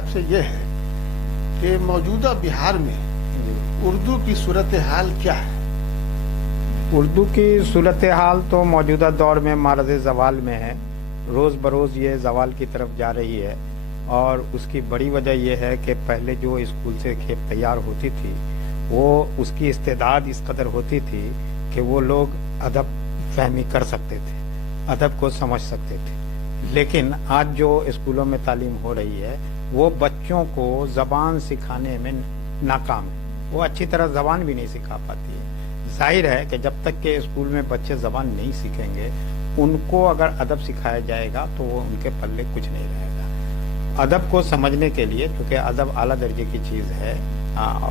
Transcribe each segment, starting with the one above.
आपसे ये है कि मौजूदा बिहार में उर्दू की सूरत हाल क्या है? उर्दू की सूरत हाल तो मौजूदा दौर में मारज़ ज़वाल में है। रोज़ बरोज़ ये ज़वाल की तरफ जा रही है और उसकी बड़ी वजह यह है कि पहले जो स्कूल से खेप तैयार होती थी वो उसकी इस्तेदाद इस कदर होती थी कि वो लोग अदब फहमी कर सकते थे, अदब को समझ सकते थे। लेकिन आज जो स्कूलों में तालीम हो रही है वो बच्चों को ज़बान सिखाने में नाकाम है। वो अच्छी तरह ज़बान भी नहीं सिखा पाती है। जाहिर है कि जब तक के स्कूल में बच्चे ज़बान नहीं सीखेंगे, उनको अगर अदब सिखाया जाएगा तो वो उनके पल्ले कुछ नहीं रहेगा। अदब को समझने के लिए, क्योंकि अदब आला दर्जे की चीज़ है,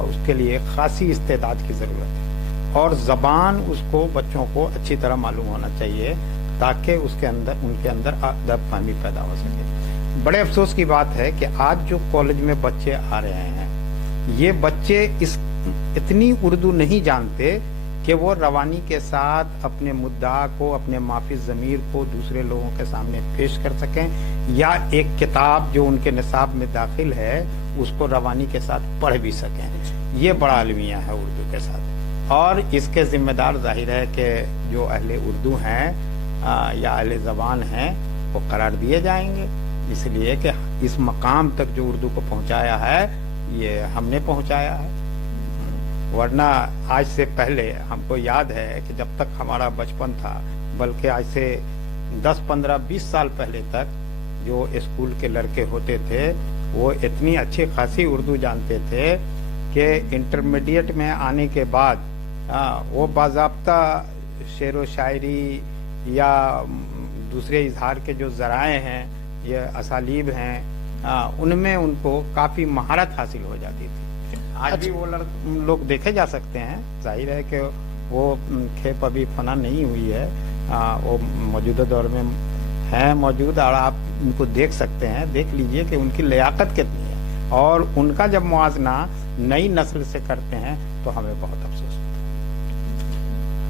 उसके लिए खासी इस्तेदाद की ज़रूरत है और ज़बान उसको बच्चों को अच्छी तरह मालूम होना चाहिए ताकि उनके अंदर अदब फहमी पैदा हो सके। बड़े अफसोस की बात है कि आज जो कॉलेज में बच्चे आ रहे हैं, ये बच्चे इतनी उर्दू नहीं जानते कि वो रवानी के साथ अपने मुद्दा को, अपने माफी ज़मीर को दूसरे लोगों के सामने पेश कर सकें या एक किताब जो उनके निसाब में दाखिल है उसको रवानी के साथ पढ़ भी सकें। ये बड़ा अलमिया है उर्दू के साथ और इसके जिम्मेदार जाहिर है कि जो अहले उर्दू हैं या अहले ज़बान हैं वो करार दिए जाएंगे, इसलिए कि इस मकाम तक जो उर्दू को पहुंचाया है ये हमने पहुंचाया है। वरना आज से पहले हमको याद है कि जब तक हमारा बचपन था, बल्कि आज से 10, 15, 20 साल पहले तक जो स्कूल के लड़के होते थे वो इतनी अच्छी खासी उर्दू जानते थे कि इंटरमीडिएट में आने के बाद वो बाज़ाब्ता शेर व शायरी या दूसरे इजहार के जो ज़राए हैं, ये असालीब हैं, उनमें उनको काफ़ी महारत हासिल हो जाती थी। आज भी वो लोग देखे जा सकते हैं। जाहिर है कि वो खेप अभी फना नहीं हुई है, वो मौजूदा दौर में है मौजूद और आप उनको देख सकते हैं। देख लीजिए कि उनकी लियाकत कितनी है और उनका जब मुआवजना नई नस्ल से करते हैं तो हमें बहुत अफसोस होता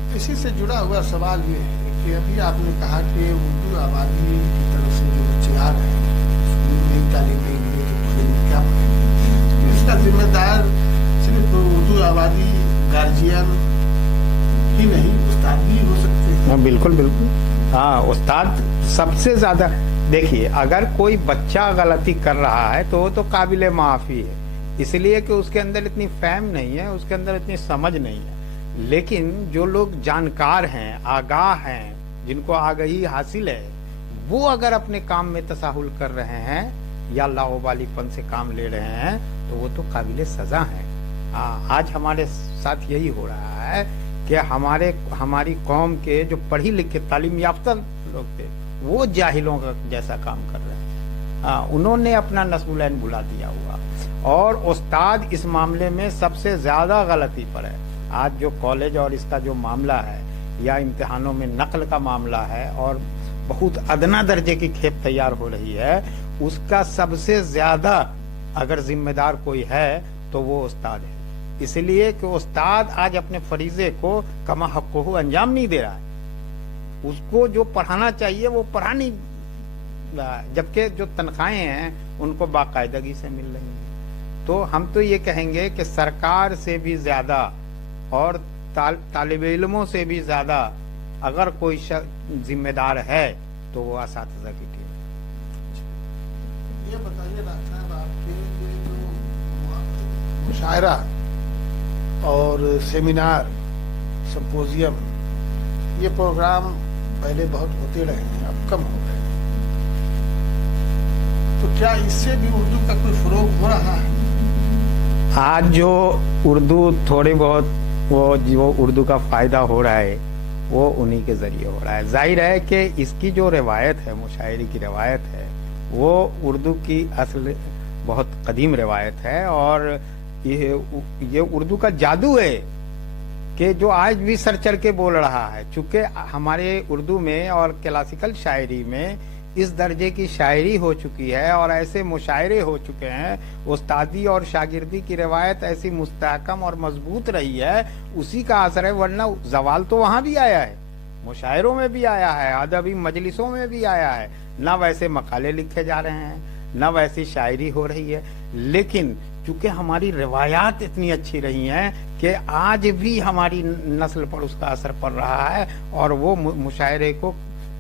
है। इसी से जुड़ा हुआ सवाल ये है कि अभी आपने कहा कि उर्दू आबादी की तरफ से जो बच्चे आ रहे हैं नई तालीम के लिए तो पढ़ेंगे क्या पढ़ेंगे, इसका जिम्मेदार सिर्फ उर्दू आबादी गार्जियन ही नहीं, उस्ताद भी हो सकते हैं। बिल्कुल बिल्कुल, हाँ, उस्ताद सबसे ज्यादा। देखिए, अगर कोई बच्चा गलती कर रहा है तो वो तो काबिले माफी है, इसलिए कि उसके अंदर इतनी फहम नहीं है, उसके अंदर इतनी समझ नहीं है। लेकिन जो लोग जानकार हैं, आगाह हैं, जिनको आगाही हासिल है, वो अगर अपने काम में तसाहुल कर रहे हैं या लाओबालीपन से काम ले रहे हैं तो वो तो काबिले सजा है। आज हमारे साथ यही हो रहा है कि हमारी कौम के जो पढ़ी लिखे तालीम याफ्ता लोग थे वो जाहिलों का जैसा काम कर रहे हैं। उन्होंने अपना नस्बुलैन भुला दिया हुआ और उस्ताद इस मामले में सबसे ज्यादा गलती पर है। आज जो कॉलेज और इसका जो मामला है या इम्तिहानों में नकल का मामला है और बहुत अदना दर्जे की खेप तैयार हो रही है, उसका सबसे ज्यादा अगर जिम्मेदार कोई है तो वो उस्ताद है। इसलिए कि उस्ताद आज अपने फरीजे को कमा हक़्क़ुहु अंजाम नहीं दे रहा है। उसको जो पढ़ाना चाहिए वो पढ़ा नहीं रहा, जबकि जो तनख्वाहें हैं उनको बाकायदगी से मिल रही हैं। तो हम तो ये कहेंगे कि सरकार से भी ज्यादा और तालिब इल्मों से भी ज्यादा अगर कोई जिम्मेदार है तो वो असातिज़ा की टीम। ये बताइए डॉक्टर साहब, आपके ये जो मुशायरा और सेमिनार, सिम्पोजियम, ये प्रोग्राम पहले बहुत होते रहे हैं, अब कम हो गए, तो क्या इससे भी उर्दू का कोई फरोग हो रहा है? आज जो उर्दू थोड़ी बहुत वो जो उर्दू का फायदा हो रहा है वो उन्हीं के जरिए हो रहा है। जाहिर है कि इसकी जो रिवायत है, मुशायरे की रिवायत है, वो उर्दू की असल बहुत कदीम रिवायत है और ये उर्दू का जादू है कि जो आज भी सर चढ़ के बोल रहा है। चूंकि हमारे उर्दू में और क्लासिकल शायरी में इस दर्जे की शायरी हो चुकी है और ऐसे मुशायरे हो चुके हैं, उस्तादी और शागिर्दी की रिवायत ऐसी मुस्तहकम और मजबूत रही है, उसी का असर है। वरना ज़वाल तो वहां भी आया है, मुशायरों में भी आया है, अदबी मजलिसों में भी आया है, ना वैसे मकाले लिखे जा रहे हैं, न वैसी शायरी हो रही है, लेकिन चूंकि हमारी रिवायात इतनी अच्छी रही हैं कि आज भी हमारी नस्ल पर उसका असर पड़ रहा है और वो मुशायरे को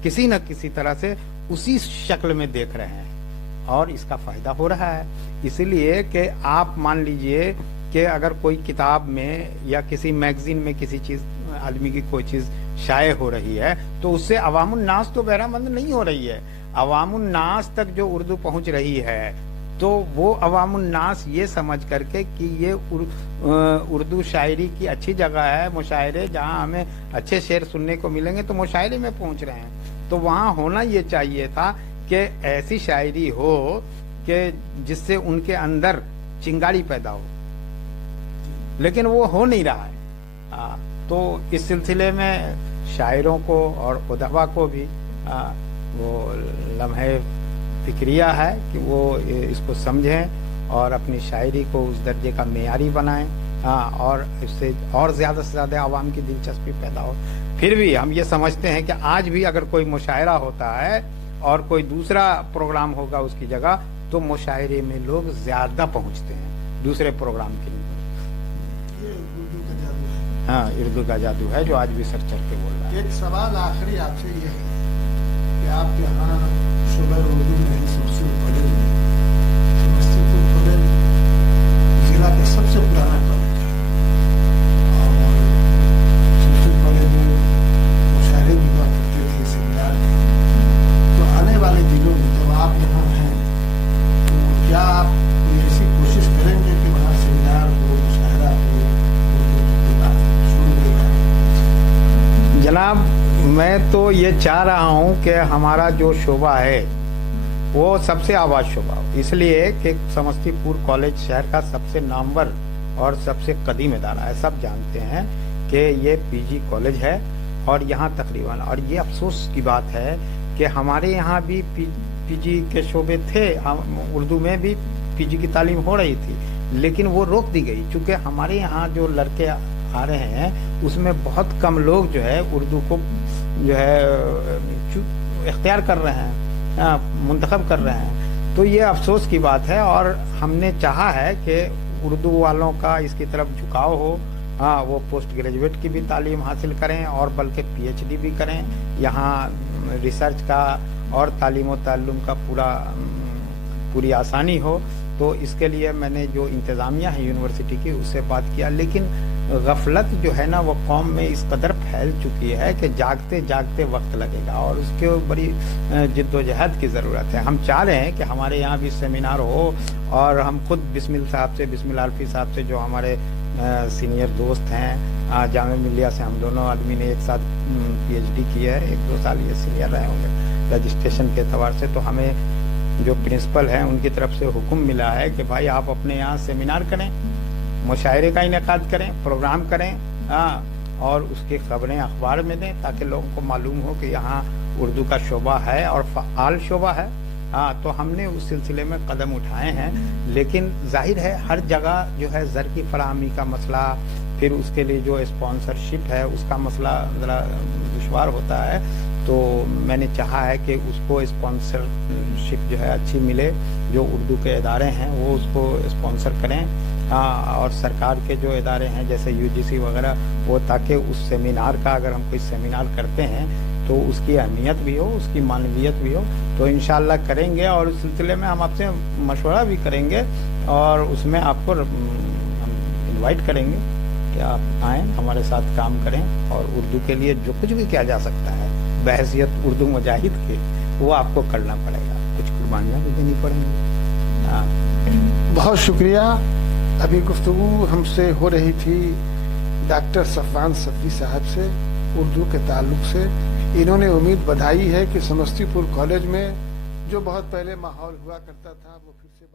किसी न किसी तरह से उसी शक्ल में देख रहे हैं और इसका फायदा हो रहा है। इसलिए कि आप मान लीजिए कि अगर कोई किताब में या किसी मैगजीन में किसी चीज आदमी की कोई चीज शाये हो रही है तो उससे अवामुन नास तो बहरामंद नहीं हो रही है। अवामुन नास तक जो उर्दू पहुंच रही है तो वो अवामुन नास ये समझ करके कि ये उर्दू शायरी की अच्छी जगह है, मुशायरे जहां हमें अच्छे शेर सुनने को मिलेंगे तो मुशायरे में पहुंच रहे हैं। तो वहां होना ये चाहिए था कि ऐसी शायरी हो कि जिससे उनके अंदर चिंगारी पैदा हो, लेकिन वो हो नहीं रहा है। तो इस सिलसिले में शायरों को और उदबा को भी वो लम्हे फिक्रिया है कि वो इसको समझें और अपनी शायरी को उस दर्जे का मेयारी बनाएं, और इससे और ज्यादा से ज्यादा आवाम की दिलचस्पी पैदा हो। फिर भी हम ये समझते हैं कि आज भी अगर कोई मुशायरा होता है और कोई दूसरा प्रोग्राम होगा उसकी जगह तो मुशायरे में लोग ज्यादा पहुंचते हैं दूसरे प्रोग्राम के लिए। ये उर्दू का जादू है। हाँ, उर्दू का जादू है जो आज भी सर चढ़ के बोल रहा है। एक सवाल आखिरी आपसे ये है कि आप यहाँ शुगर उर्दू में समस्तीपुर कॉलेज में, समस्तीपुर कॉलेज जिला का सबसे पुराना कॉलेज है और समस्तीपुर कॉलेज में मुशायरे भी हुआ करते थे, सेमिनार थे। तो आने वाले दिनों में जब आप यहाँ हैं तो क्या आप कोई ऐसी कोशिश करेंगे कि वहाँ सेमिनार हो, मुशायरा हो, उर्दू की बात सुनने का? जनाब, मैं तो ये चाह रहा हूँ कि हमारा जो शोबा है वो सबसे आवाज शोबा हो, इसलिए कि समस्तीपुर कॉलेज शहर का सबसे नामवर और सबसे कदीम इदारा है। सब जानते हैं कि ये पीजी कॉलेज है और यहाँ तकरीबन, और ये अफसोस की बात है कि हमारे यहाँ भी पीजी के शोबे थे, उर्दू में भी पीजी की तालीम हो रही थी, लेकिन वो रोक दी गई चूँकि हमारे यहाँ जो लड़के आ रहे हैं उसमें बहुत कम लोग जो है उर्दू को जो है इख्तियार कर रहे हैं, मुंतखब कर रहे हैं। तो ये अफसोस की बात है और हमने चाहा है कि उर्दू वालों का इसकी तरफ झुकाव हो। हाँ, वो पोस्ट ग्रेजुएट की भी तालीम हासिल करें और बल्कि पीएचडी भी करें, यहाँ रिसर्च का और तालीम व ताल्लुम का पूरी आसानी हो। तो इसके लिए मैंने जो इंतज़ामिया है यूनिवर्सिटी की उससे बात किया, लेकिन गफलत जो है ना वो कौम में इस कदर फैल चुकी है कि जागते जागते वक्त लगेगा और उसके बड़ी जिद्दोजहद की ज़रूरत है। हम चाह रहे हैं कि हमारे यहाँ भी सेमिनार हो और हम खुद बिस्मिल आल्फी साहब से जो हमारे सीनियर दोस्त हैं, जामिया मिलिया से हम दोनों आदमी ने एक साथ पीएचडी की है, 1-2 साल ये सीनियर रहे होंगे रजिस्ट्रेशन के एतबार से। तो हमें जो प्रिंसिपल हैं उनकी तरफ से हुक्म मिला है कि भाई आप अपने यहाँ सेमिनार करें, मुशायरे का इनेकाद करें, प्रोग्राम करें, और उसकी खबरें अखबार में दें ताकि लोगों को मालूम हो कि यहाँ उर्दू का शोबा है और फ़आल शोबा है। तो हमने उस सिलसिले में कदम उठाए हैं, लेकिन जाहिर है हर जगह जो है ज़र की फराहमी का मसला, फिर उसके लिए जो स्पॉन्सरशिप है उसका मसला ज़रा दुश्वार होता है। तो मैंने चाहा है कि उसको स्पॉन्सरशिप जो है अच्छी मिले, जो उर्दू के इदारे हैं वो उसको स्पॉन्सर करें, और सरकार के जो इदारे हैं जैसे यूजीसी वगैरह वो, ताकि उस सेमिनार का अगर हम कोई सेमिनार करते हैं तो उसकी अहमियत भी हो, उसकी मानवियत भी हो। तो इंशाअल्लाह करेंगे और उस सिलसिले में हम आपसे मशवरा भी करेंगे और उसमें आपको हम इनवाइट करेंगे कि आप आएँ, हमारे साथ काम करें और उर्दू के लिए जो कुछ भी किया जा सकता है बहैसियत उर्दू मुजाहिद के, वो आपको करना पड़ेगा, कुछ कुर्बानियाँ भी देनी पड़ेंगी। बहुत शुक्रिया। अभी गुफ्तगू हमसे हो रही थी डॉक्टर सफवान सफ़ी साहब से उर्दू के ताल्लुक से। इन्होंने उम्मीद बधाई है कि समस्तीपुर कॉलेज में जो बहुत पहले माहौल हुआ करता था वो फिर से